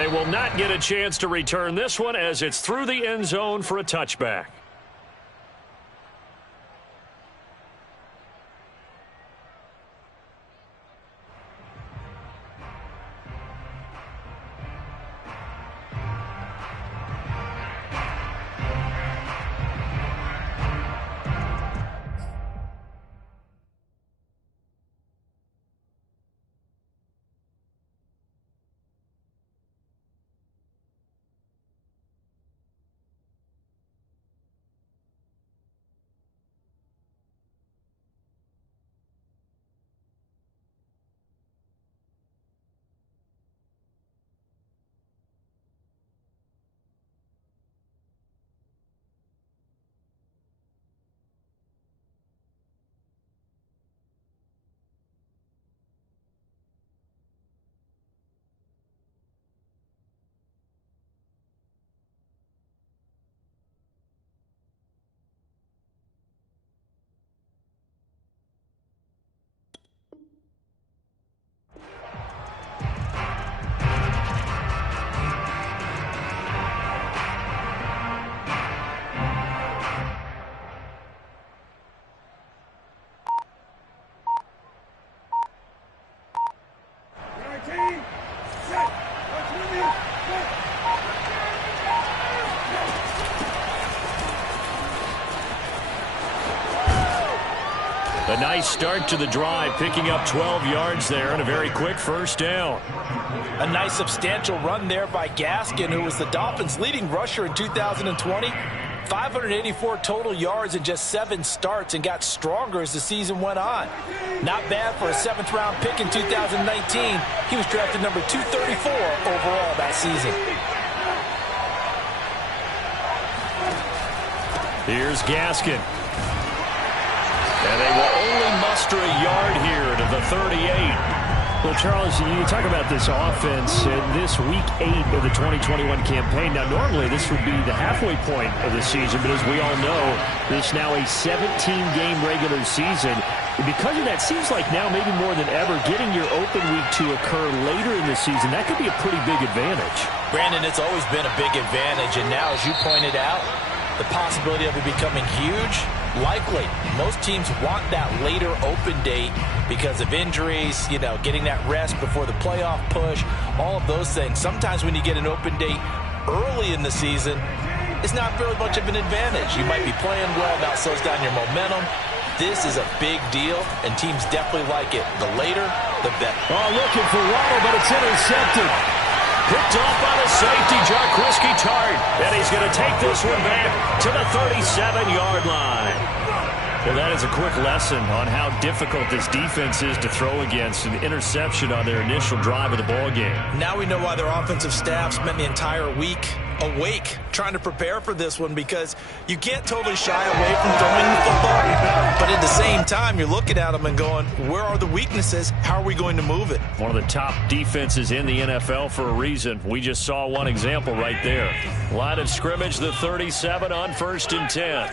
they will not get a chance to return this one as it's through the end zone for a touchback. A nice start to the drive, picking up 12 yards there and a very quick first down. A nice substantial run there by Gaskin, who was the Dolphins' leading rusher in 2020. 584 total yards in just 7 starts and got stronger as the season went on. Not bad for a 7th-round pick in 2019. He was drafted number 234 overall that season. Here's Gaskin. And they will only muster a yard here to the 38. Well, Charles, you talk about this offense in this week 8 of the 2021 campaign. Now, normally this would be the halfway point of the season, but as we all know, this is now a 17-game regular season. And because of that, seems like now maybe more than ever, getting your open week to occur later in the season, that could be a pretty big advantage. Brandon, it's always been a big advantage, and now, as you pointed out, the possibility of it becoming huge, likely. Most teams want that later open date because of injuries, you know, getting that rest before the playoff push, all of those things. Sometimes when you get an open date early in the season, it's not very much of an advantage. You might be playing well, that slows down your momentum. This is a big deal, and teams definitely like it. The later, the better. Oh, looking for Waddle, but it's intercepted. Picked off by the safety, Jaquiski Tartt. And he's going to take this one back to the 37-yard line. Well, that is a quick lesson on how difficult this defense is to throw against. An interception on their initial drive of the ballgame. Now we know why their offensive staff spent the entire week awake trying to prepare for this one, because you can't totally shy away from throwing the football. But at the same time, you're looking at them and going, where are the weaknesses? How are we going to move it? One of the top defenses in the NFL for a reason. We just saw one example right there. Line of scrimmage, the 37 on 1st and 10.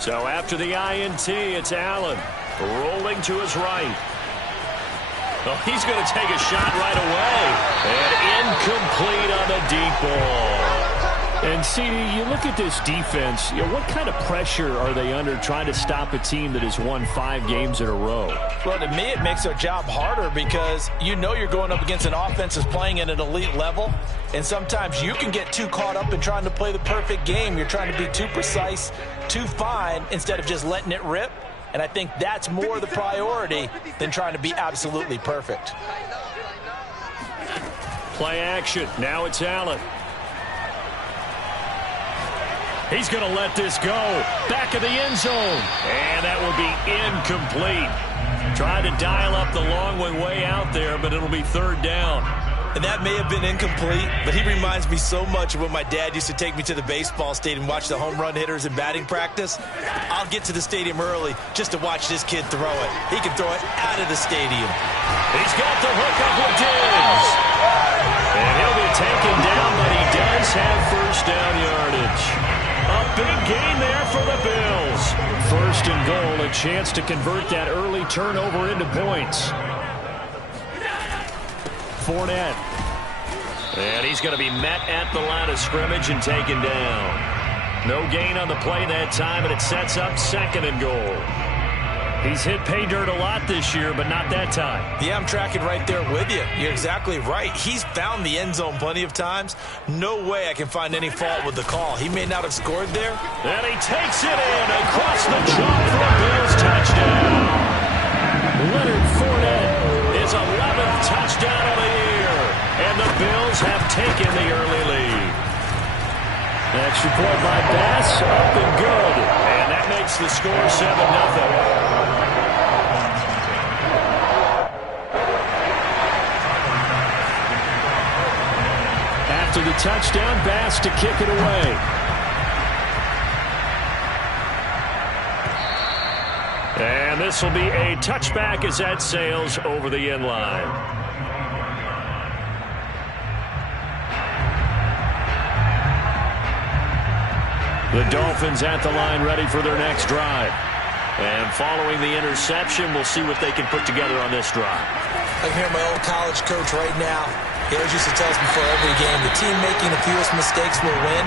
So after the INT, it's Allen rolling to his right. Oh, he's going to take a shot right away. And incomplete on the deep ball. And, CD, you look at this defense, you know, what kind of pressure are they under trying to stop a team that has won 5 games in a row? Well, to me, it makes their job harder because you know you're going up against an offense that's playing at an elite level, and sometimes you can get too caught up in trying to play the perfect game. You're trying to be too precise, too fine, instead of just letting it rip. And I think that's more the priority than trying to be absolutely perfect. Play action. Now it's Allen. He's going to let this go. Back of the end zone. And that will be incomplete. Tried to dial up the long one way out there, but it'll be 3rd down. And that may have been incomplete, but he reminds me so much of when my dad used to take me to the baseball stadium and watch the home run hitters in batting practice. I'll get to the stadium early just to watch this kid throw it. He can throw it out of the stadium. He's got the hook up with Diggs. And he'll be taken down, but he does have 1st down yardage. A big gain there for the Bills. 1st and goal, a chance to convert that early turnover into points. Fournette And he's going to be met at the line of scrimmage and taken down. No gain on the play that time, and it sets up 2nd and goal. He's hit pay dirt a lot this year, but not that time. Yeah, I'm tracking right there with you. You're exactly right. He's found the end zone plenty of times. No way I can find any fault with the call. He may not have scored there. And he takes it in across the chalk for a Bills touchdown. Leonard Fournette, his 11th touchdown of the year. And the Bills have taken the early lead. Extra point by Bass, up and good. And that makes the score 7-0. After the touchdown, Bass to kick it away. And this will be a touchback as that sails over the end line. The Dolphins at the line ready for their next drive. And following the interception, we'll see what they can put together on this drive. I can hear my old college coach right now. He always used to tell us before every game, the team making the fewest mistakes will win.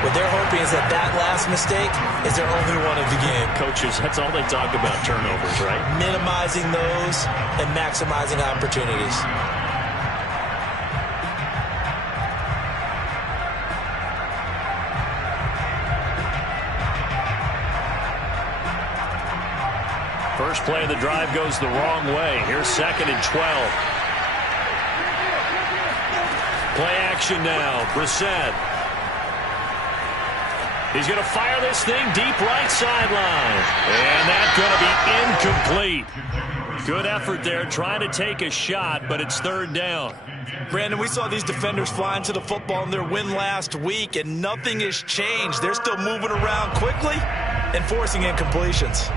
What they're hoping is that that last mistake is their only one of the game. Coaches, that's all they talk about, turnovers, right? Minimizing those and maximizing opportunities. First play of the drive goes the wrong way. Here's 2nd and 12. Play action now. Brissett. He's going to fire this thing deep right sideline. And that's going to be incomplete. Good effort there trying to take a shot, but it's 3rd down. Brandon, we saw these defenders fly into the football in their win last week, and nothing has changed. They're still moving around quickly and forcing incompletions.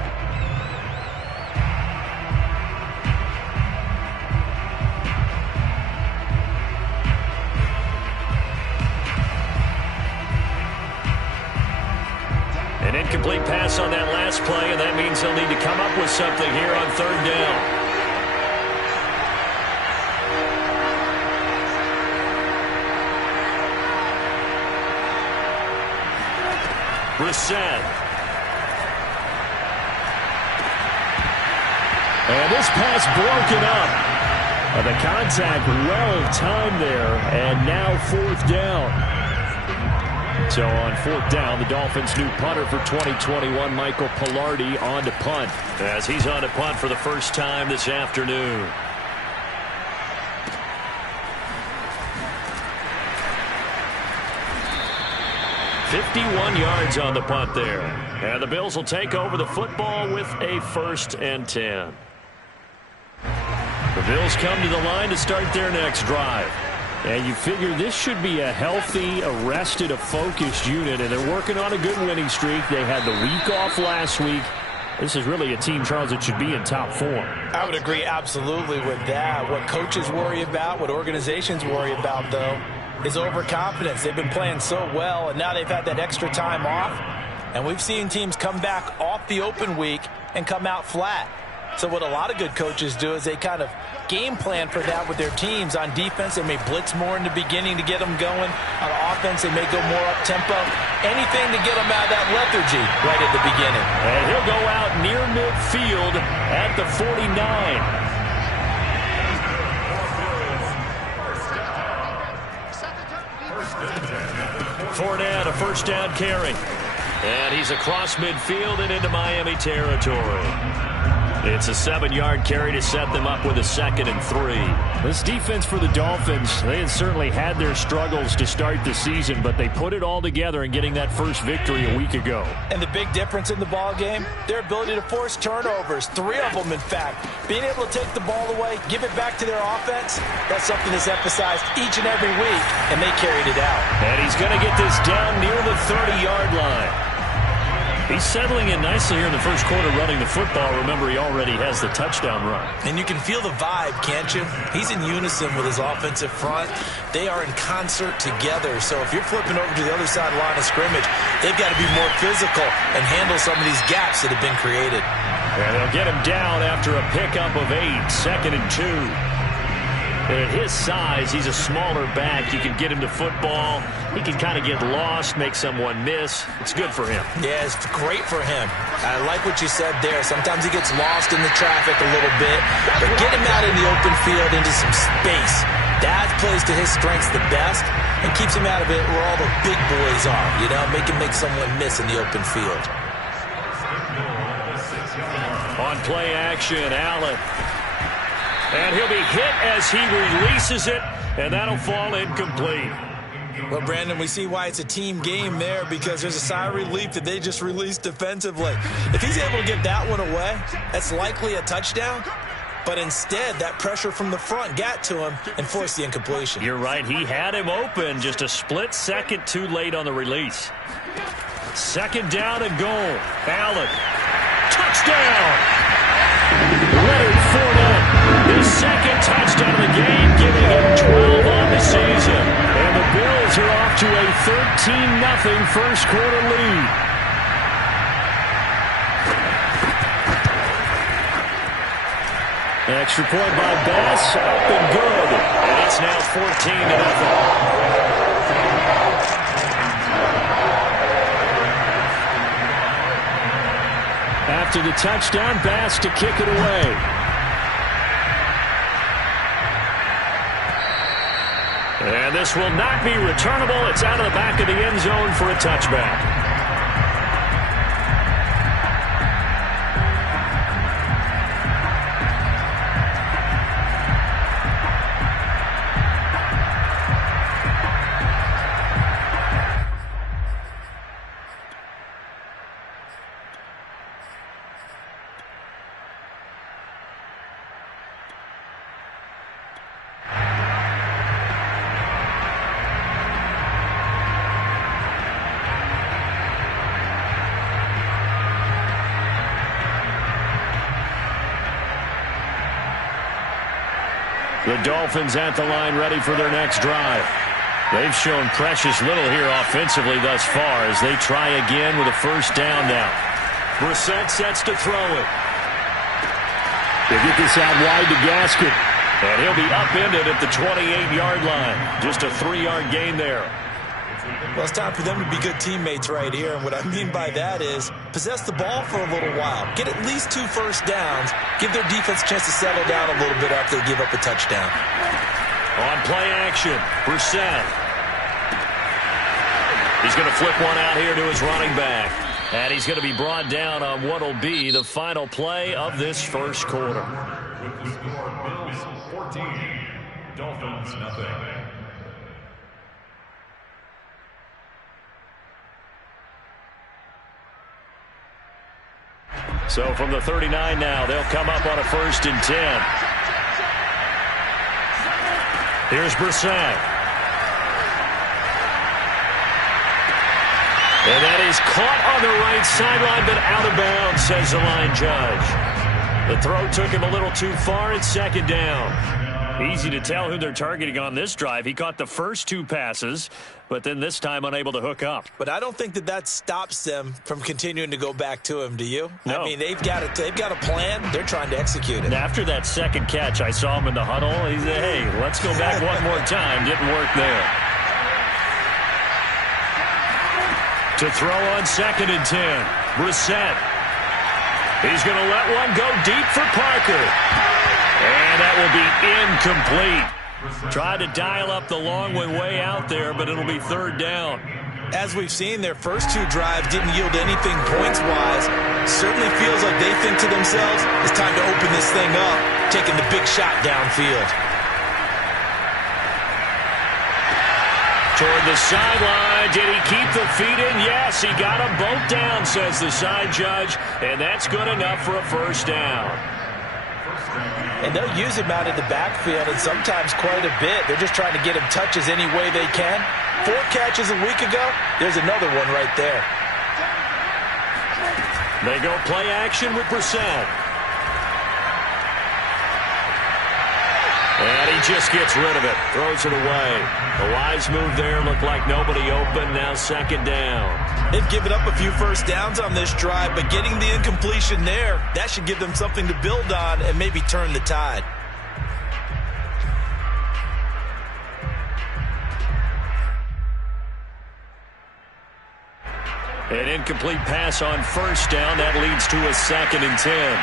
An incomplete pass on that last play, and that means they'll need to come up with something here on 3rd down. Brissett. And this pass broken up. The contact well timed there, and now 4th down. So on 4th down, the Dolphins' new punter for 2021, Michael Palardy, on to punt. As he's on to punt for the first time this afternoon. "51 yards on the punt there. And the Bills will take over the football with a 1st and 10. The Bills come to the line to start their next drive. And you figure this should be a healthy, arrested, a focused unit, and they're working on a good winning streak. They had the week off last week. This is really a team, Charles, that should be in top form. I would agree absolutely with that. What coaches worry about, what organizations worry about, though, is overconfidence. They've been playing so well, and now they've had that extra time off. And we've seen teams come back off the open week and come out flat. So what a lot of good coaches do is they kind of game plan for that with their teams. On defense, they may blitz more in the beginning to get them going. On offense, they may go more up-tempo. Anything to get them out of that lethargy right at the beginning. And he'll go out near midfield at the 49. Fournette, a 1st down carry. And he's across midfield and into Miami territory. It's a 7-yard carry to set them up with a 2nd and 3. This defense for the Dolphins, they had certainly had their struggles to start the season, but they put it all together in getting that first victory a week ago. And the big difference in the ball game, their ability to force turnovers, 3 of them in fact. Being able to take the ball away, give it back to their offense, that's something that's emphasized each and every week, and they carried it out. And he's going to get this down near the 30-yard line. He's settling in nicely here in the first quarter running the football. Remember, he already has the touchdown run. And you can feel the vibe, can't you? He's in unison with his offensive front. They are in concert together. So if you're flipping over to the other side of the line of scrimmage, they've got to be more physical and handle some of these gaps that have been created. And they'll get him down after a pickup of 8, 2nd and 2. And at his size, he's a smaller back. You can get him to football. He can kind of get lost, make someone miss. It's good for him. Yeah, it's great for him. I like what you said there. Sometimes he gets lost in the traffic a little bit, but get him out in the open field into some space. That plays to his strengths the best and keeps him out of it where all the big boys are, you know, make someone miss in the open field. On play action, Allen. And he'll be hit as he releases it, and that'll fall incomplete. Well, Brandon, we see why it's a team game there, because there's a sigh of relief that they just released defensively. If he's able to get that one away, that's likely a touchdown. But instead, that pressure from the front got to him and forced the incompletion. You're right. He had him open, just a split second too late on the release. Second down and goal. Allen. Touchdown! Leonard Fournette. His second touchdown of the game, giving him 12 on the season. And the Bills are off to a 13-0 first quarter lead. Extra point by Bass, up and good. And it's now 14-0. After the touchdown, Bass to kick it away. And this will not be returnable. It's out of the back of the end zone for a touchback. The Dolphins at the line ready for their next drive. They've shown precious little here offensively thus far as they try again with a first down now. Brissett sets to throw it. They get this out wide to Gaskin. And he'll be upended at the 28-yard line. Just a 3-yard gain there. Well, it's time for them to be good teammates right here. And what I mean by that is possess the ball for a little while. Get at least 2 first downs. Give their defense a chance to settle down a little bit after they give up a touchdown. On play action, Brissett. He's going to flip one out here to his running back. And he's going to be brought down on what will be the final play of this first quarter. With the score, Bills 14, Dolphins nothing. So from the 39 now, they'll come up on a 1st and 10. Here's Brissett. And that is caught on the right sideline, but out of bounds, says the line judge. The throw took him a little too far. It's 2nd down. Easy to tell who they're targeting on this drive. He caught the first 2 passes, but then this time unable to hook up. But I don't think that stops them from continuing to go back to him, do you? No. I mean, they've got a plan. They're trying to execute it. After that second catch, I saw him in the huddle. He said, hey, let's go back one more time. Didn't work there. To throw on 2nd and 10. Brissett. He's going to let one go deep for Parker. And that will be incomplete. Tried to dial up the long one way out there, but it'll be 3rd down. As we've seen, their first 2 drives didn't yield anything points-wise. Certainly feels like they think to themselves, it's time to open this thing up, taking the big shot downfield. Toward the sideline. Did he keep the feet in? Yes, he got them both down, says the side judge. And that's good enough for a 1st down. And they'll use him out in the backfield, and sometimes quite a bit. They're just trying to get him touches any way they can. 4 catches a week ago. There's another one right there. They go play action with Brissett. And he just gets rid of it. Throws it away. A wise move there. Looked like nobody open. Now 2nd down. They've given up a few first downs on this drive, but getting the incompletion there, that should give them something to build on and maybe turn the tide. An incomplete pass on first down. That leads to a 2nd and 10.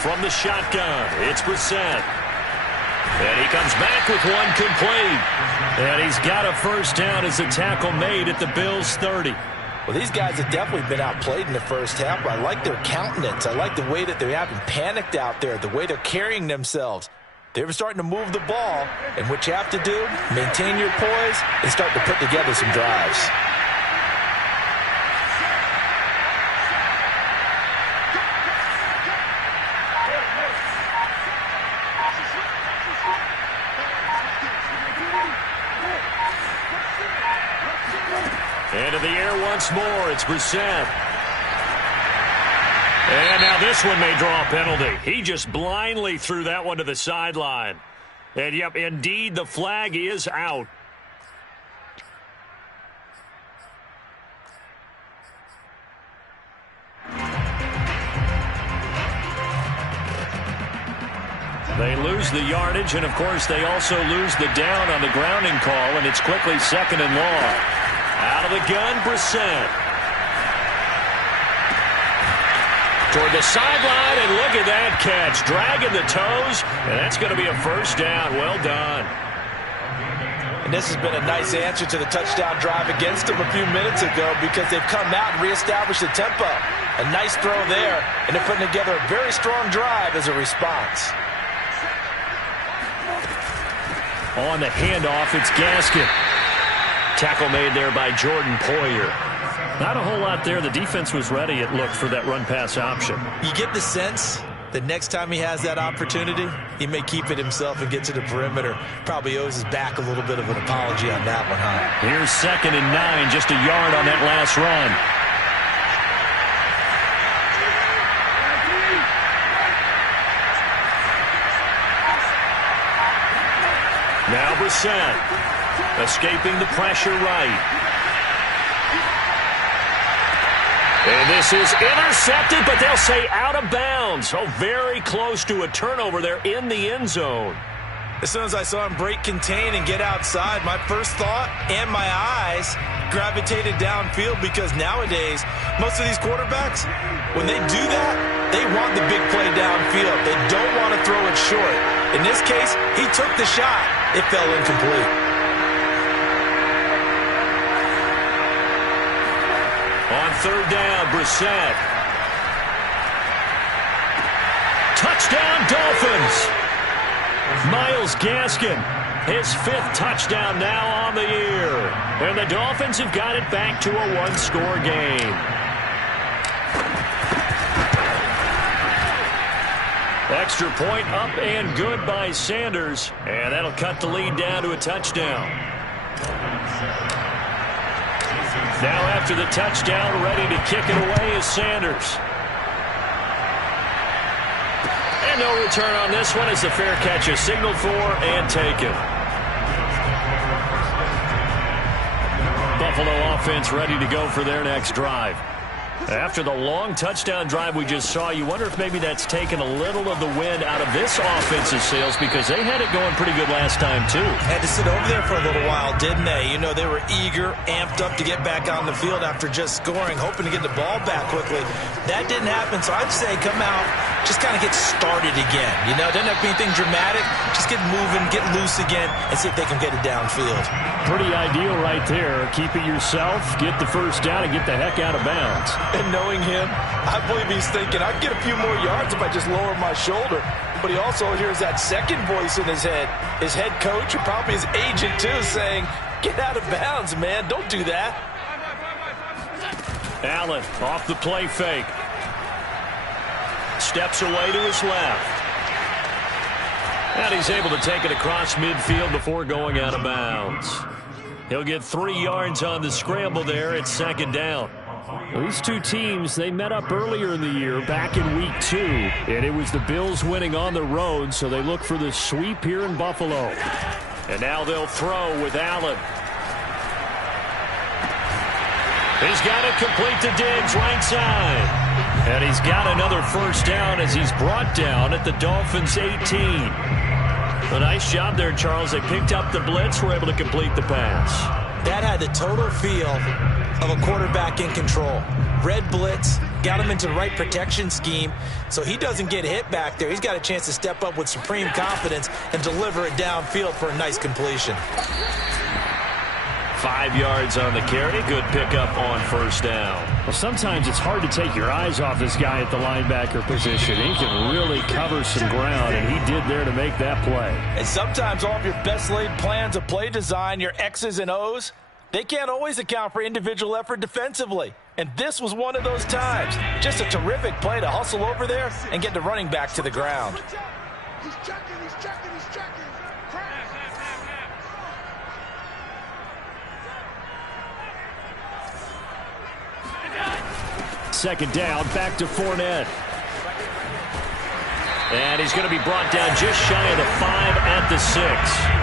From the shotgun, it's Brissett. And he comes back with one complete. And he's got a first down as the tackle made at the Bills' 30. Well, these guys have definitely been outplayed in the first half, but I like their countenance. I like the way that they haven't panicked out there, the way they're carrying themselves. They're starting to move the ball, and what you have to do, maintain your poise and start to put together some drives. Into the air once more. It's Brissett. And now this one may draw a penalty. He just blindly threw that one to the sideline. And, yep, indeed, the flag is out. They lose the yardage, and, of course, they also lose the down on the grounding call, and it's quickly 2nd and long. Out of the gun, Brissett. Toward the sideline, and look at that catch. Dragging the toes, and that's going to be a first down. Well done. And this has been a nice answer to the touchdown drive against them a few minutes ago because they've come out and reestablished the tempo. A nice throw there, and they're putting together a very strong drive as a response. On the handoff, it's Gaskin. Tackle made there by Jordan Poyer. Not a whole lot there. The defense was ready, it looked, for that run-pass option. You get the sense that next time he has that opportunity, he may keep it himself and get to the perimeter. Probably owes his back a little bit of an apology on that one, huh? Here's 2nd and 9, just a yard on that last run. Now Brissett. Escaping the pressure right. And this is intercepted, but they'll say out of bounds. Oh, very close to a turnover there in the end zone. As soon as I saw him break contain and get outside, my first thought and my eyes gravitated downfield because nowadays, most of these quarterbacks, when they do that, they want the big play downfield. They don't want to throw it short. In this case, he took the shot. It fell incomplete. On 3rd down, Brissett. Touchdown, Dolphins. Myles Gaskin, his 5th touchdown now on the year. And the Dolphins have got it back to a one-score game. Extra point up and good by Sanders. And that'll cut the lead down to a touchdown. Now after the touchdown, ready to kick it away is Sanders. And no return on this one as the fair catch is signaled for and taken. Buffalo offense ready to go for their next drive. After the long touchdown drive we just saw, you wonder if maybe that's taken a little of the wind out of this offense's sails because they had it going pretty good last time too. Had to sit over there for a little while, didn't they? You know, they were eager, amped up to get back on the field after just scoring, hoping to get the ball back quickly. That didn't happen, so I'd say come out, just kind of get started again. You know, doesn't have to be anything dramatic. Just get moving, get loose again, and see if they can get it downfield. Pretty ideal right there. Keep it yourself, get the first down, and get the heck out of bounds. And knowing him, I believe he's thinking, I'd get a few more yards if I just lower my shoulder. But he also hears that second voice in his head, his head coach, and probably his agent too, saying, get out of bounds, man. Don't do that. Allen off the play fake. Steps away to his left. And he's able to take it across midfield before going out of bounds. He'll get 3 yards on the scramble there at 2nd down. Well, these two teams, they met up earlier in the year, back in week 2, and it was the Bills winning on the road, so they look for the sweep here in Buffalo. And now they'll throw with Allen. He's got it complete to Diggs right side. And he's got another first down as he's brought down at the Dolphins' 18. A nice job there, Charles. They picked up the blitz, were able to complete the pass. That had the total feel of a quarterback in control. Red blitz, got him into the right protection scheme, so he doesn't get hit back there. He's got a chance to step up with supreme confidence and deliver it downfield for a nice completion. 5 yards on the carry. Good pickup on first down. Well, sometimes it's hard to take your eyes off this guy at the linebacker position. He can really cover some ground, and he did there to make that play. And sometimes all of your best laid plans of play design, your X's and O's, they can't always account for individual effort defensively. And this was one of those times. Just a terrific play to hustle over there and get the running back to the ground. He's checking, he's checking, he's checking. Second down, back to Fournette. And he's going to be brought down just shy of the 5 at the 6.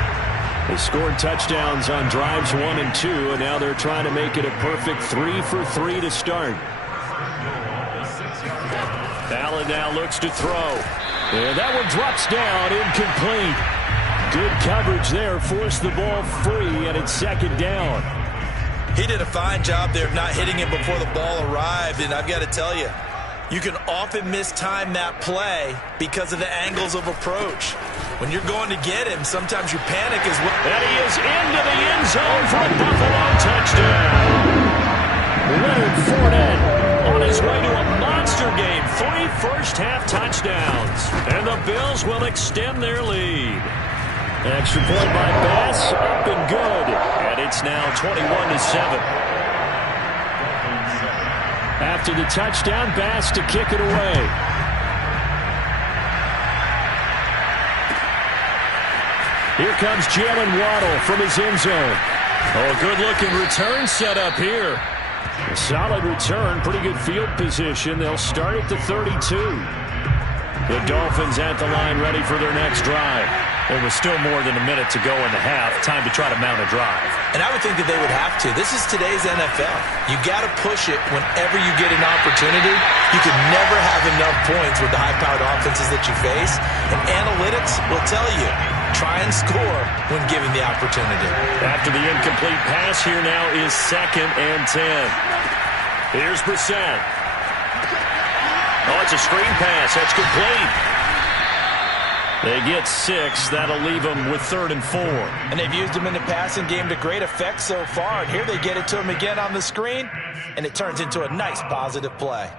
They scored touchdowns on drives 1 and 2, and now they're trying to make it a perfect 3 for 3 to start. Allen now looks to throw. And that one drops down, incomplete. Good coverage there, forced the ball free, and it's second down. He did a fine job there of not hitting him before the ball arrived, and I've got to tell you, you can often mistime that play because of the angles of approach. When you're going to get him, sometimes you panic as well. And he is into the end zone for a Buffalo touchdown. Leonard Fournette on his way to a monster game. 3 first-half touchdowns. And the Bills will extend their lead. Extra point by Bass, up and good. And it's now 21-7. After the touchdown, Bass to kick it away. Here comes Jalen Waddle from his end zone. Oh, good-looking return set up here. A solid return, pretty good field position. They'll start at the 32. The Dolphins at the line, ready for their next drive. There was still more than a minute to go in the half. Time to try to mount a drive. And I would think that they would have to. This is today's NFL. You got to push it whenever you get an opportunity. You can never have enough points with the high-powered offenses that you face. And analytics will tell you, try and score when given the opportunity. After the incomplete pass, here now is 2nd and 10. Here's Brissett. Oh, it's a screen pass. That's complete. They get 6. That'll leave them with 3rd and 4. And they've used him in the passing game to great effect so far. And here they get it to him again on the screen, and it turns into a nice positive play.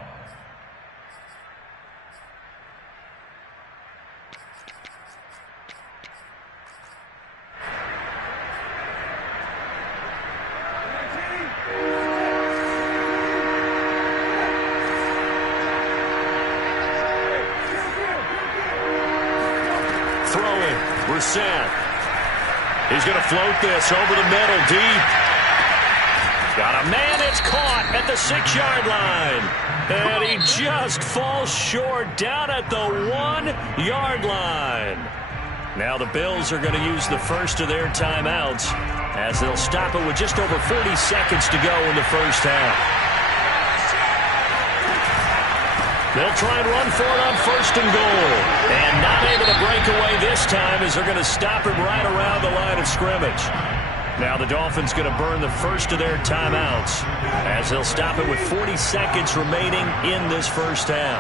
Brissett. He's going to float this over the middle deep. Got a man. It's caught at the 6-yard line. And he just falls short down at the 1-yard line. Now the Bills are going to use the first of their timeouts as they'll stop it with just over 40 seconds to go in the first half. They'll try and run for it on 1st and goal. And not able to break away this time as they're going to stop him right around the line of scrimmage. Now the Dolphins going to burn the first of their timeouts as they'll stop it with 40 seconds remaining in this first half.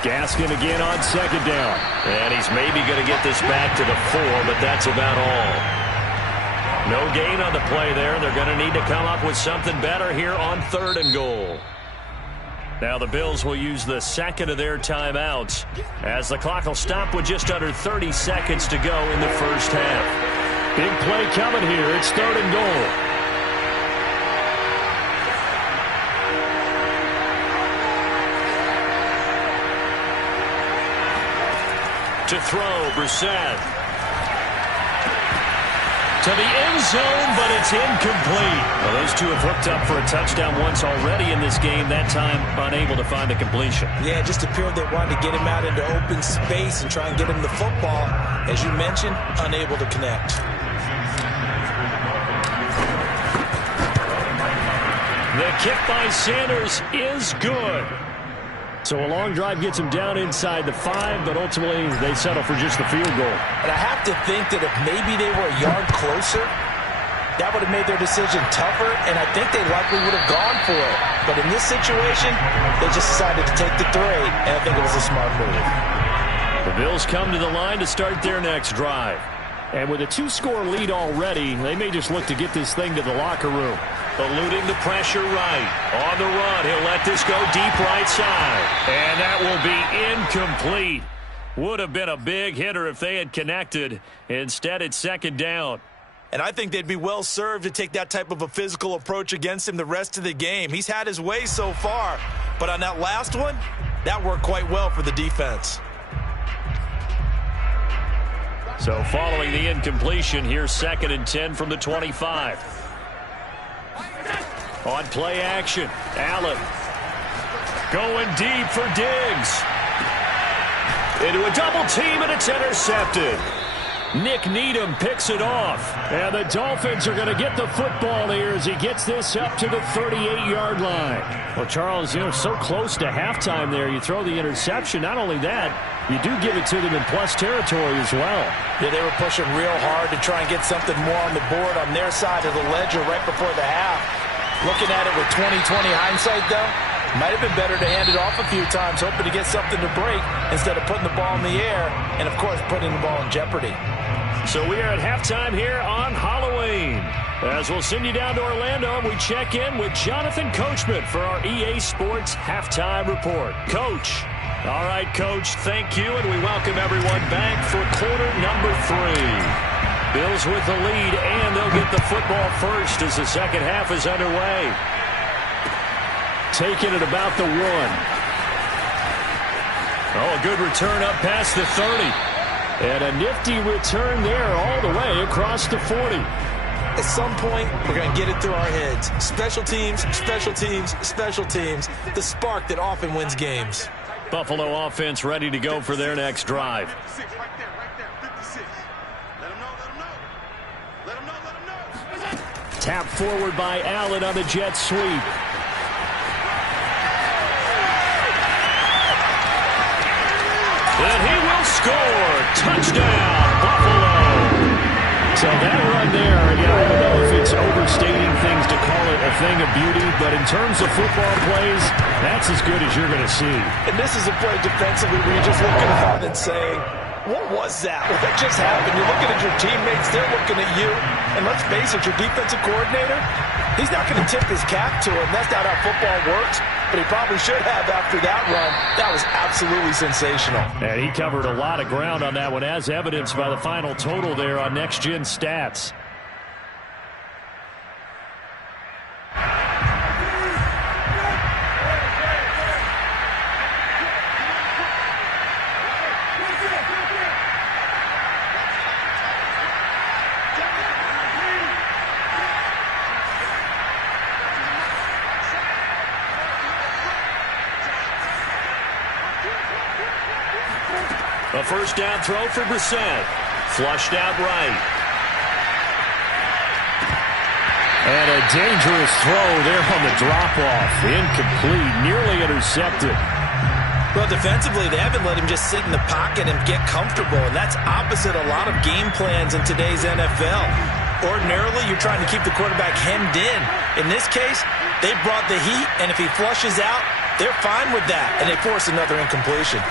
Gaskin again on 2nd down. And he's maybe going to get this back to the 4, but that's about all. No gain on the play there. They're going to need to come up with something better here on 3rd and goal. Now the Bills will use the second of their timeouts as the clock will stop with just under 30 seconds to go in the first half. Big play coming here. It's 3rd and goal. To throw, Brissett. To the end zone, but it's incomplete. Well, those two have hooked up for a touchdown once already in this game, that time unable to find a completion. Yeah, it just appeared they wanted to get him out into open space and try and get him the football. As you mentioned, unable to connect. The kick by Sanders is good. So a long drive gets them down inside the 5, but ultimately they settle for just the field goal. And I have to think that if maybe they were a yard closer, that would have made their decision tougher, and I think they likely would have gone for it. But in this situation, they just decided to take the 3, and I think it was a smart move. The Bills come to the line to start their next drive. And with a 2-score lead already, they may just look to get this thing to the locker room. Eluding the pressure right. On the run, he'll let this go deep right side. And that will be incomplete. Would have been a big hitter if they had connected. Instead, it's second down. And I think they'd be well served to take that type of a physical approach against him the rest of the game. He's had his way so far, but on that last one, that worked quite well for the defense. So following the incompletion, here's 2nd and 10 from the 25. On play action, Allen going deep for Diggs. Into a double team, and it's intercepted. Nick Needham picks it off. And the Dolphins are going to get the football here as he gets this up to the 38-yard line. Well, Charles, so close to halftime there. You throw the interception. Not only that, you do give it to them in plus territory as well. Yeah, they were pushing real hard to try and get something more on the board on their side of the ledger right before the half. Looking at it with 20/20 hindsight, though, might have been better to hand it off a few times, hoping to get something to break instead of putting the ball in the air and, of course, putting the ball in jeopardy. So we are at halftime here on Halloween. As we'll send you down to Orlando, we check in with Jonathan Coachman for our EA Sports Halftime Report. Coach. All right, Coach, thank you, and we welcome everyone back for quarter number 3. Bills with the lead, and they'll get the football first as the second half is underway. Taking it about the 1. Oh, a good return up past the 30. And a nifty return there all the way across the 40. At some point, we're going to get it through our heads. Special teams, special teams, special teams. The spark that often wins games. Buffalo offense ready to go for their next drive. Tap forward by Allen on the jet sweep. And he will score. Touchdown, Buffalo. So that run there, I don't know if it's overstating things to call it a thing of beauty, but in terms of football plays, that's as good as you're going to see. And this is a play defensively where you're just looking at it and saying, what was that? What just happened? You're looking at your teammates. They're looking at you. And let's face it, your defensive coordinator, he's not going to tip his cap to him. That's not how football works. But he probably should have after that run. That was absolutely sensational. And he covered a lot of ground on that one, as evidenced by the final total there on Next Gen Stats. A first down throw for Brissett. Flushed out right. And a dangerous throw there on the drop-off. Incomplete, nearly intercepted. Well, defensively, they haven't let him just sit in the pocket and get comfortable, and that's opposite a lot of game plans in today's NFL. Ordinarily, you're trying to keep the quarterback hemmed in. In this case, they brought the heat, and if he flushes out, they're fine with that, and they force another incompletion.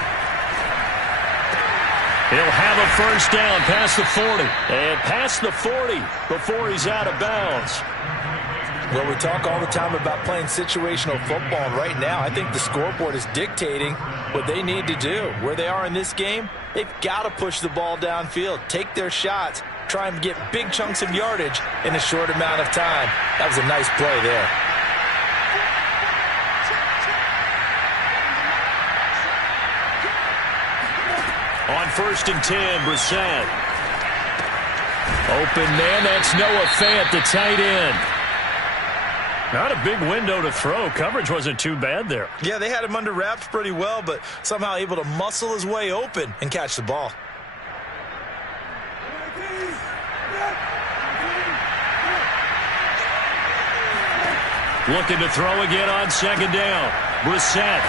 He'll have a first down past the 40. And past the 40 before he's out of bounds. Well, we talk all the time about playing situational football. Right now, I think the scoreboard is dictating what they need to do. Where they are in this game, they've got to push the ball downfield, take their shots, try and get big chunks of yardage in a short amount of time. That was a nice play there. On 1st and 10, Brissett. Open man, that's Noah Fant, the tight end. Not a big window to throw. Coverage wasn't too bad there. Yeah, they had him under wraps pretty well, but somehow able to muscle his way open and catch the ball. Looking to throw again on second down. Brissett.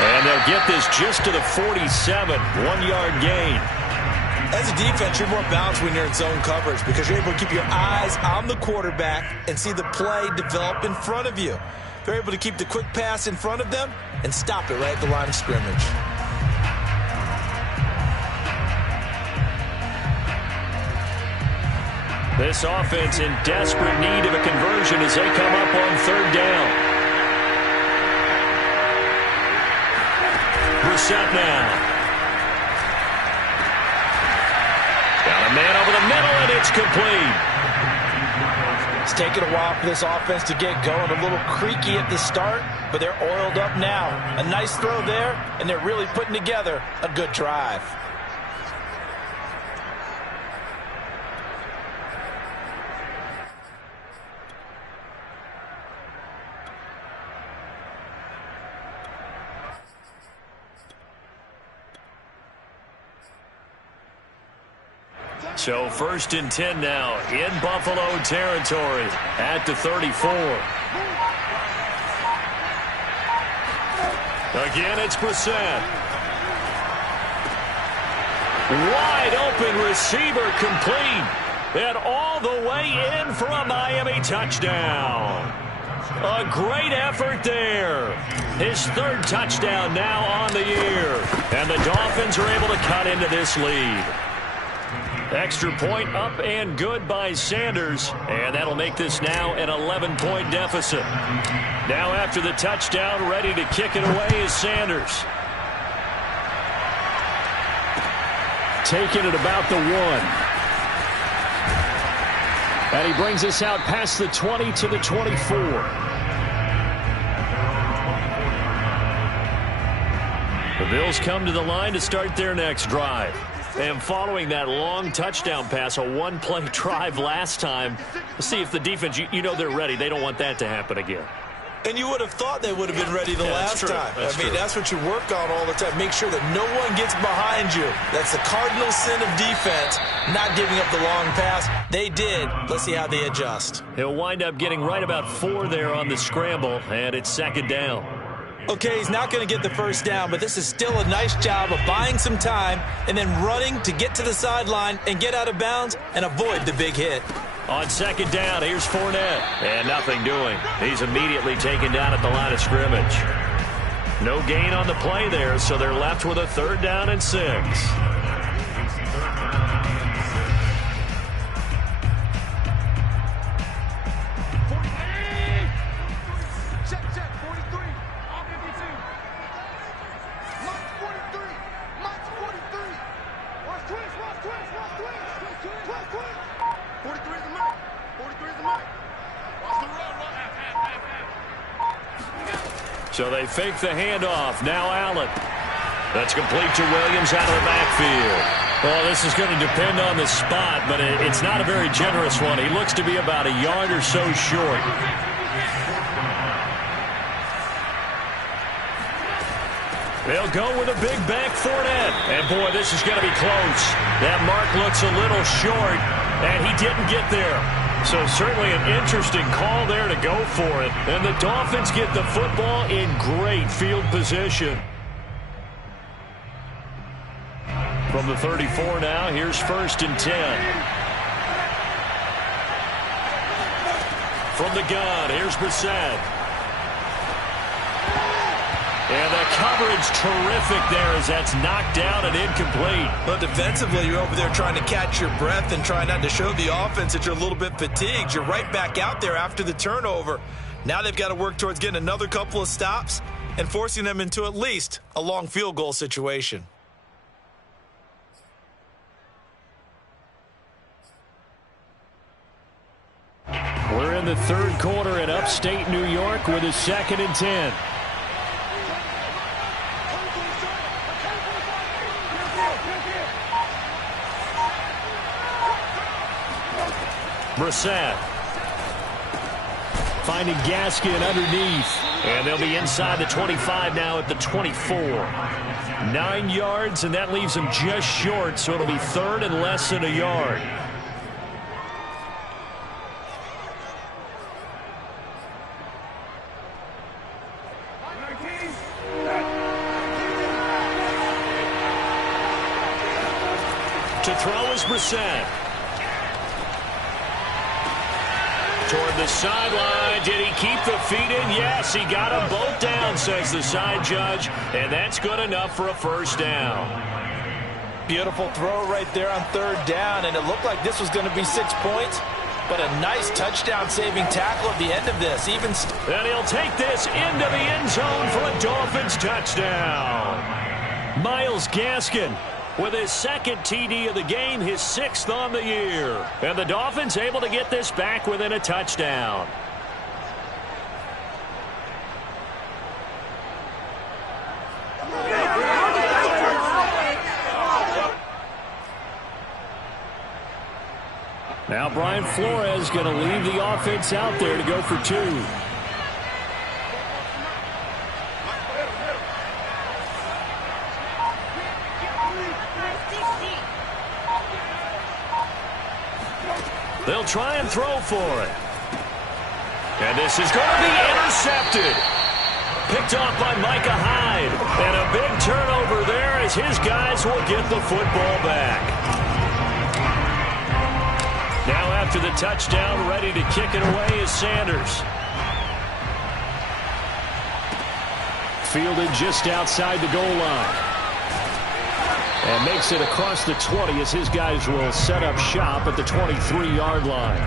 And they'll get this just to the 47. 1-yard gain. As a defense, you're more balanced when you're in zone coverage because you're able to keep your eyes on the quarterback and see the play develop in front of you. They're able to keep the quick pass in front of them and stop it right at the line of scrimmage. This offense in desperate need of a conversion as they come up on third down. Brissett now. Got a man over the middle, and it's complete. It's taken a while for this offense to get going. A little creaky at the start, but they're oiled up now. A nice throw there, and they're really putting together a good drive. So 1st and 10 now in Buffalo territory at the 34. Again, it's Brissett. Wide open receiver complete. And all the way in for a Miami touchdown. A great effort there. His 3rd touchdown now on the year. And the Dolphins are able to cut into this lead. Extra point up and good by Sanders, and that'll make this now an 11-point deficit. Now after the touchdown, ready to kick it away is Sanders. Taking it about the 1. And he brings us out past the 20 to the 24. The Bills come to the line to start their next drive. And following that long touchdown pass, a 1-play drive last time, see if the defense, you know they're ready. They don't want that to happen again. And you would have thought they would have been ready the last time. That's what you work on all the time. Make sure that no one gets behind you. That's the cardinal sin of defense, not giving up the long pass. They did. Let's see how they adjust. He'll wind up getting right about 4 there on the scramble, and it's 2nd down. Okay, he's not going to get the first down, but this is still a nice job of buying some time and then running to get to the sideline and get out of bounds and avoid the big hit. On 2nd down, here's Fournette. And nothing doing. He's immediately taken down at the line of scrimmage. No gain on the play there, so they're left with a 3rd down and 6. So they fake the handoff. Now Allen. That's complete to Williams out of the backfield. Well, this is going to depend on the spot, but it's not a very generous one. He looks to be about a yard or so short. They'll go with a big back Fournette. And, boy, this is going to be close. That mark looks a little short, and he didn't get there. So certainly an interesting call there to go for it. And the Dolphins get the football in great field position. From the 34 now, here's 1st and 10. From the gun, here's Brissett. And the coverage terrific there as that's knocked down and incomplete. But defensively, you're over there trying to catch your breath and trying not to show the offense that you're a little bit fatigued. You're right back out there after the turnover. Now they've got to work towards getting another couple of stops and forcing them into at least a long field goal situation. We're in the 3rd quarter in upstate New York with a 2nd and 10. Brissett finding Gaskin underneath, and they'll be inside the 25 now at the 24. 9 yards, and that leaves them just short, so it'll be 3rd and less than a yard. To throw is Brissett. Toward the sideline. Did he keep the feet in? Yes, he got them both down, says the side judge. And that's good enough for a first down. Beautiful throw right there on third down, and it looked like this was going to be 6 points, but a nice touchdown-saving tackle at the end of this. And he'll take this into the end zone for a Dolphins touchdown. Myles Gaskin with his second TD of the game, his 6th on the year. And the Dolphins able to get this back within a touchdown. Now Brian Flores going to leave the offense out there to go for 2. They'll try and throw for it. And this is going to be intercepted. Picked off by Micah Hyde. And a big turnover there as his guys will get the football back. Now after the touchdown, ready to kick it away is Sanders. Fielded just outside the goal line. And makes it across the 20 as his guys will set up shop at the 23-yard line.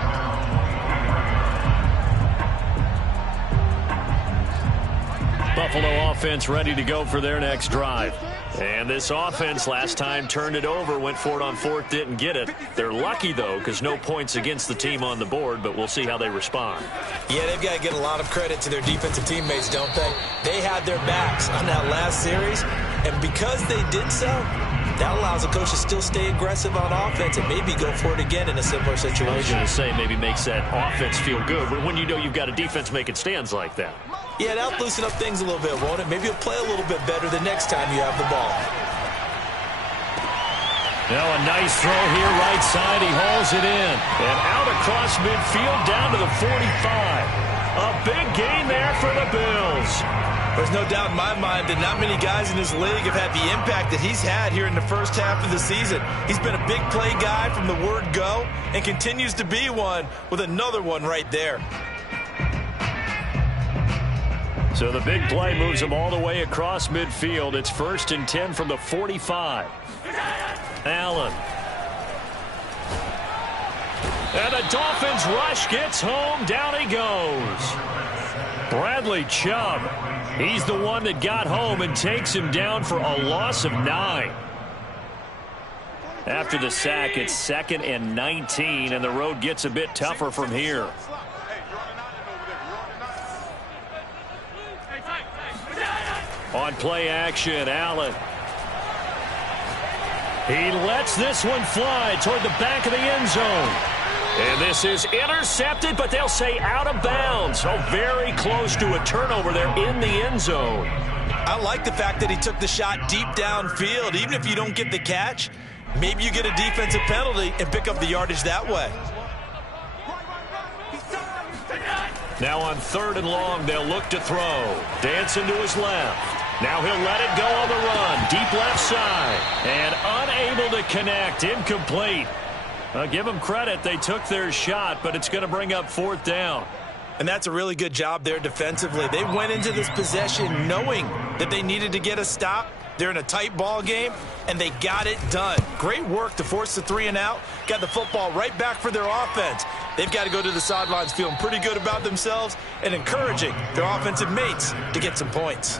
Buffalo offense ready to go for their next drive. And this offense last time turned it over, went for it on 4th, didn't get it. They're lucky, though, because no points against the team on the board, but we'll see how they respond. Yeah, they've got to get a lot of credit to their defensive teammates, don't they? They had their backs on that last series, and because they did so, that allows the coach to still stay aggressive on offense and maybe go for it again in a similar situation. I was going to say maybe makes that offense feel good, but when you know you've got a defense making stands like that. Yeah, that'll loosen up things a little bit, won't it? Maybe you'll play a little bit better the next time you have the ball. Now a nice throw here right side. He hauls it in. And out across midfield down to the 45. A big gain there for the Bills. There's no doubt in my mind that not many guys in this league have had the impact that he's had here in the first half of the season. He's been a big play guy from the word go and continues to be one with another one right there. So the big play moves them all the way across midfield. It's 1st and 10 from the 45. Allen. And the Dolphins rush gets home. Down he goes. Bradley Chubb. He's the one that got home and takes him down for a loss of 9. After the sack, it's 2nd and 19, and the road gets a bit tougher from here. On play action, Allen. He lets this one fly toward the back of the end zone. And this is intercepted, but they'll say out of bounds. So very close to a turnover there in the end zone. I like the fact that he took the shot deep downfield. Even if you don't get the catch, maybe you get a defensive penalty and pick up the yardage that way. Now on 3rd and long, they'll look to throw. Dancing to his left. Now he'll let it go on the run. Deep left side. And unable to connect. Incomplete. Give them credit. They took their shot, but it's going to bring up 4th down. And that's a really good job there defensively. They went into this possession knowing that they needed to get a stop. They're in a tight ball game, and they got it done. Great work to force the 3 and out. Got the football right back for their offense. They've got to go to the sidelines feeling pretty good about themselves and encouraging their offensive mates to get some points.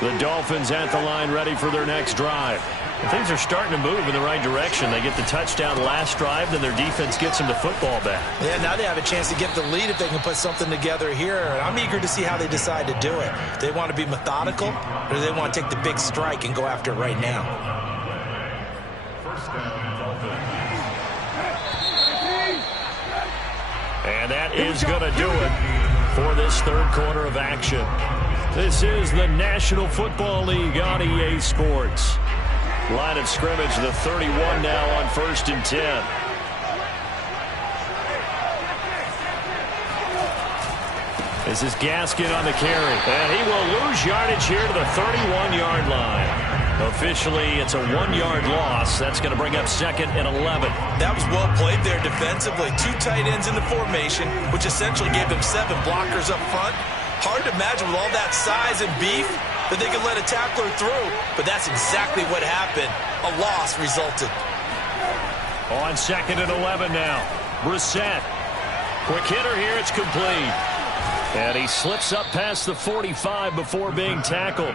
The Dolphins at the line ready for their next drive. And things are starting to move in the right direction. They get the touchdown last drive, then their defense gets them the football back. Yeah, now they have a chance to get the lead if they can put something together here. And I'm eager to see how they decide to do it. Do they want to be methodical, or do they want to take the big strike and go after it right now? And that is going to do it for this 3rd quarter of action. This is the National Football League on EA Sports. Line of scrimmage, the 31 now on 1st and 10. This is Gaskin on the carry. And he will lose yardage here to the 31-yard line. Officially, it's a 1-yard loss. That's going to bring up 2nd and 11. That was well played there defensively. 2 tight ends in the formation, which essentially gave them 7 blockers up front. Hard to imagine with all that size and beef that they could let a tackler through. But that's exactly what happened. A loss resulted. On 2nd and 11 now. Brissett. Quick hitter here. It's complete. And he slips up past the 45 before being tackled.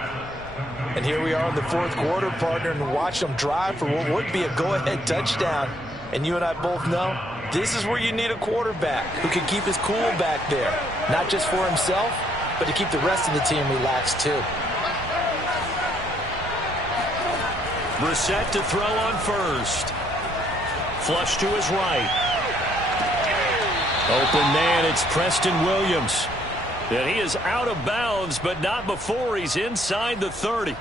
And here we are in the 4th quarter, partner, and watch them drive for what would be a go-ahead touchdown. And you and I both know this is where you need a quarterback who can keep his cool back there. Not just for himself, but to keep the rest of the team relaxed too. Brissett to throw on first. Flush to his right. Open man, it's Preston Williams. And he is out of bounds, but not before he's inside the 30.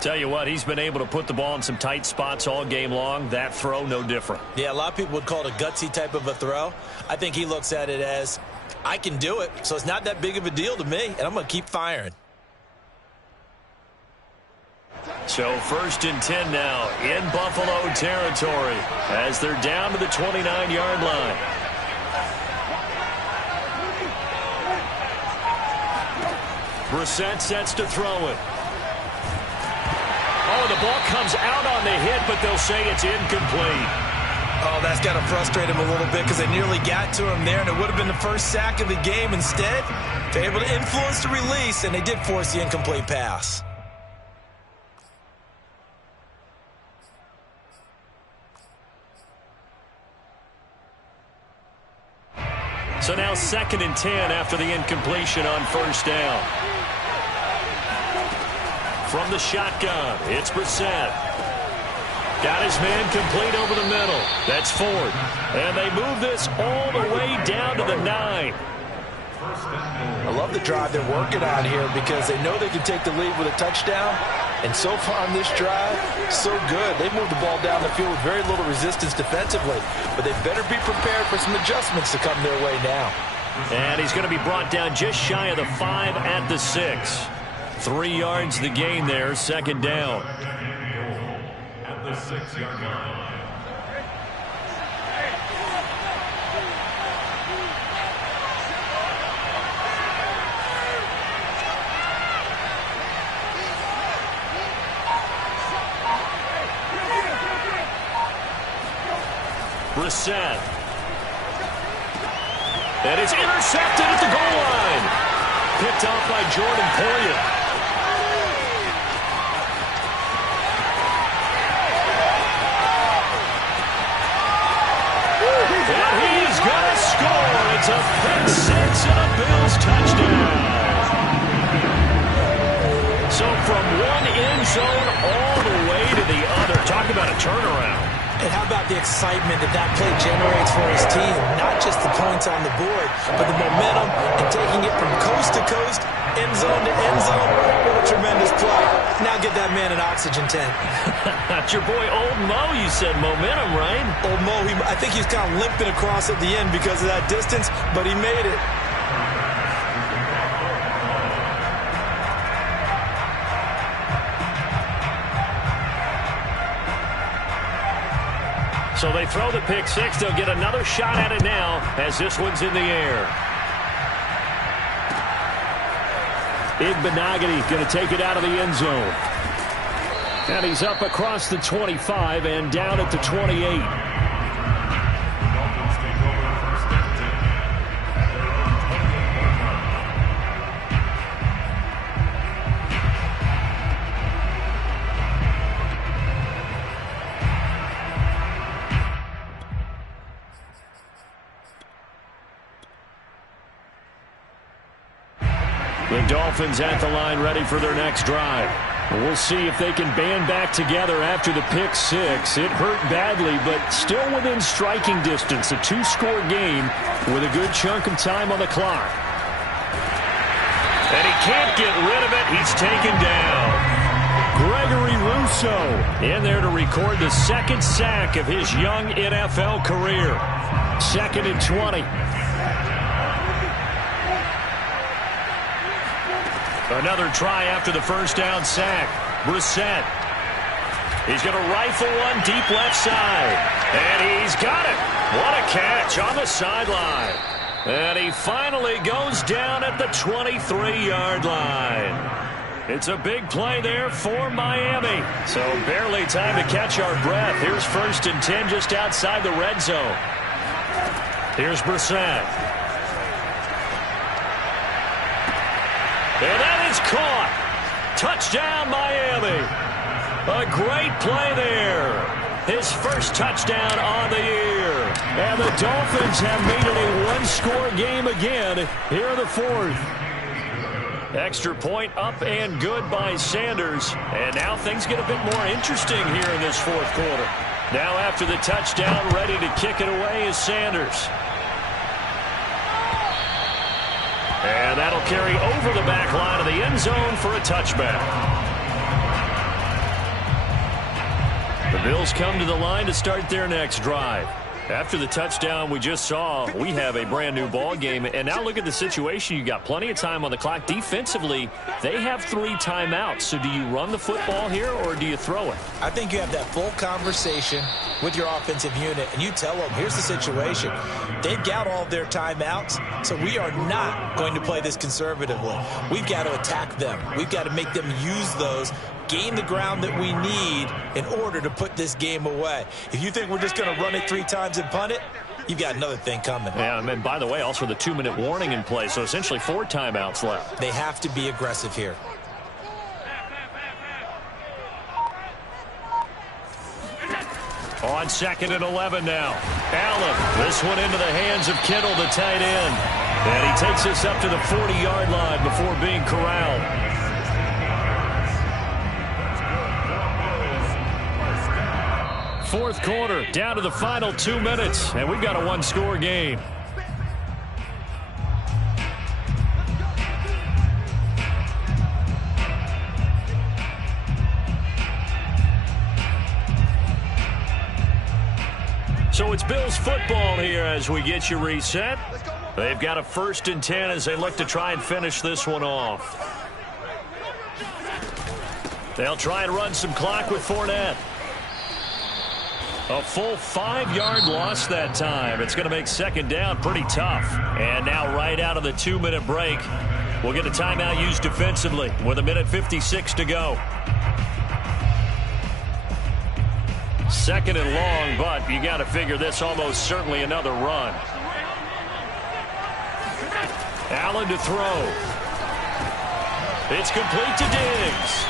Tell you what, he's been able to put the ball in some tight spots all game long. That throw, no different. Yeah, a lot of people would call it a gutsy type of a throw. I think he looks at it as, I can do it, so it's not that big of a deal to me, and I'm going to keep firing. So 1st and 10 now in Buffalo territory as they're down to the 29-yard line. Brissett sets to throw it. Oh, the ball comes out on the hit, but they'll say it's incomplete. Oh, that's got to frustrate him a little bit because they nearly got to him there, and it would have been the first sack of the game. Instead, they're able to influence the release, and they did force the incomplete pass. So now 2nd and 10 after the incompletion on 1st down. From the shotgun, it's Brissett. Got his man complete over the middle. That's Ford. And they move this all the way down to the 9. I love the drive they're working on here because they know they can take the lead with a touchdown. And so far on this drive, so good. They moved the ball down the field with very little resistance defensively. But they better be prepared for some adjustments to come their way now. And he's going to be brought down just shy of the 5 at the 6. 3 yards the gain there, 2nd down. At the 6-yard line. Brissett. And it's intercepted at the goal line. Picked off by Jordan Poyer. And he's going to score. It's a pick 6 and a Bills touchdown. So from one end zone all the way to the other. Talk about a turnaround. And how about the excitement that play generates for his team? Not just the points on the board, but the momentum and taking it from coast to coast, end zone to end zone. What a tremendous play. Now get that man an oxygen tank. That's your boy Old Mo, you said. Momentum, right? Old Mo, I think he's kind of limping across at the end because of that distance, but he made it. So they throw the pick 6. They'll get another shot at it now as this one's in the air. Igbenogany going to take it out of the end zone. And he's up across the 25 and down at the 28. The Dolphins at the line ready for their next drive. We'll see if they can band back together after the pick 6. It hurt badly, but still within striking distance. A 2-score game with a good chunk of time on the clock. And he can't get rid of it. He's taken down. Gregory Rousseau in there to record the 2nd sack of his young NFL career. 2nd and 20. Another try after the first down sack. Brissett. He's going to rifle one deep left side. And he's got it. What a catch on the sideline. And he finally goes down at the 23-yard line. It's a big play there for Miami. So barely time to catch our breath. Here's 1st and 10 just outside the red zone. Here's Brissett. And that is caught. Touchdown, Miami. A great play there. His first touchdown on the year. And the Dolphins have made it a one-score game again here in the 4th. Extra point up and good by Sanders. And now things get a bit more interesting here in this 4th quarter. Now after the touchdown, ready to kick it away is Sanders. And that'll carry over the back line of the end zone for a touchback. The Bills come to the line to start their next drive. After the touchdown we just saw, we have a brand new ball game. And now look at the situation. You got plenty of time on the clock. Defensively, they have 3 timeouts. So do you run the football here or do you throw it? I think you have that full conversation with your offensive unit, and you tell them, here's the situation. They've got all of their timeouts, so we are not going to play this conservatively. We've got to attack them. We've got to make them use those, gain the ground that we need in order to put this game away. If you think we're just going to run it 3 times and punt it, you've got another thing coming. Yeah, and by the way, also the 2-minute warning in play, so essentially 4 timeouts left. They have to be aggressive here. On 2nd and 11 now. Allen, this one into the hands of Kittle, the tight end. And he takes us up to the 40-yard line before being corralled. Fourth quarter, down to the final 2 minutes, and we've got a one-score game. So it's Bills football here as we get you reset. They've got a 1st and 10 as they look to try and finish this one off. They'll try and run some clock with Fournette. A full 5-yard loss that time. It's going to make 2nd down pretty tough. And now right out of the 2-minute break, we'll get a timeout used defensively with 1:56 to go. 2nd and long, but you got to figure this almost certainly another run. Allen to throw. It's complete to Diggs.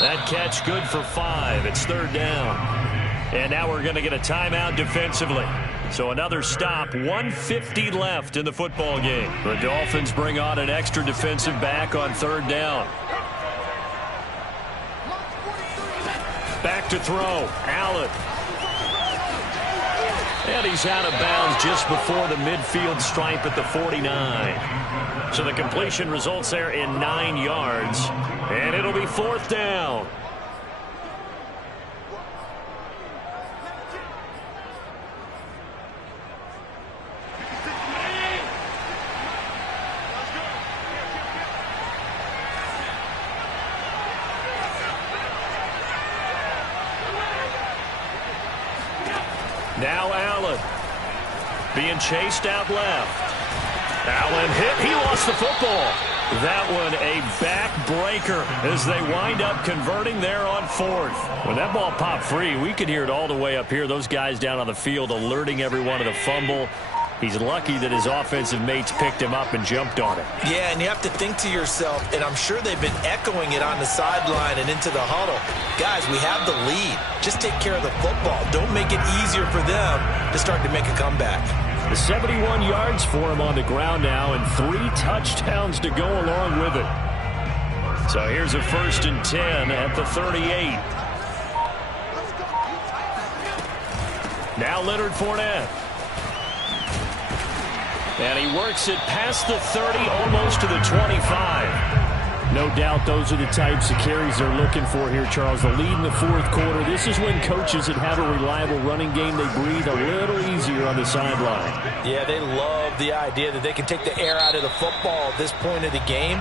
That catch good for 5. It's 3rd down. And now we're going to get a timeout defensively. So another stop, 1:50 left in the football game. The Dolphins bring on an extra defensive back on 3rd down. Back to throw. Allen. And he's out of bounds just before the midfield stripe at the 49. So the completion results there in 9 yards. And it'll be 4th down. Now Allen being chased out left. Allen hit. He lost the football. That one a backbreaker as they wind up converting there on 4th. When that ball popped free, we could hear it all the way up here. Those guys down on the field alerting everyone of the fumble. He's lucky that his offensive mates picked him up and jumped on it. Yeah, and you have to think to yourself, and I'm sure they've been echoing it on the sideline and into the huddle. Guys, we have the lead. Just take care of the football. Don't make it easier for them to start to make a comeback. 71 yards for him on the ground now and 3 touchdowns to go along with it. So here's a 1st and 10 at the 38. Now Leonard Fournette. And he works it past the 30, almost to the 25. No doubt those are the types of carries they're looking for here, Charles. The lead in the 4th quarter. This is when coaches that have a reliable running game, they breathe a little easier on the sideline. Yeah, they love the idea that they can take the air out of the football at this point of the game.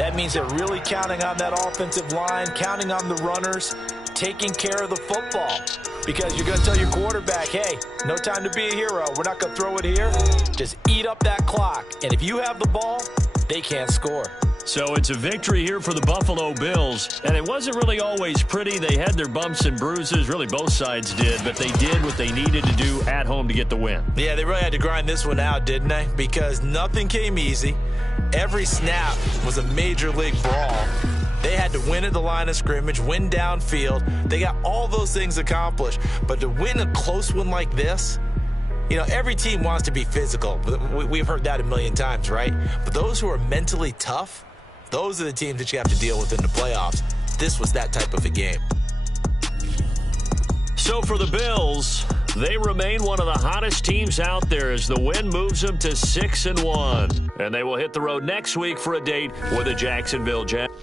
That means they're really counting on that offensive line, counting on the runners, taking care of the football. Because you're going to tell your quarterback, hey, no time to be a hero. We're not going to throw it here. Just eat up that clock. And if you have the ball, they can't score. So it's a victory here for the Buffalo Bills. And it wasn't really always pretty. They had their bumps and bruises. Really, both sides did. But they did what they needed to do at home to get the win. Yeah, they really had to grind this one out, didn't they? Because nothing came easy. Every snap was a major league brawl. They had to win at the line of scrimmage, win downfield. They got all those things accomplished. But to win a close one like this, you know, every team wants to be physical. We've heard that a million times, right? But those who are mentally tough, those are the teams that you have to deal with in the playoffs. This was that type of a game. So for the Bills, they remain one of the hottest teams out there as the win moves them to 6-1. And they will hit the road next week for a date with the Jacksonville Jaguars.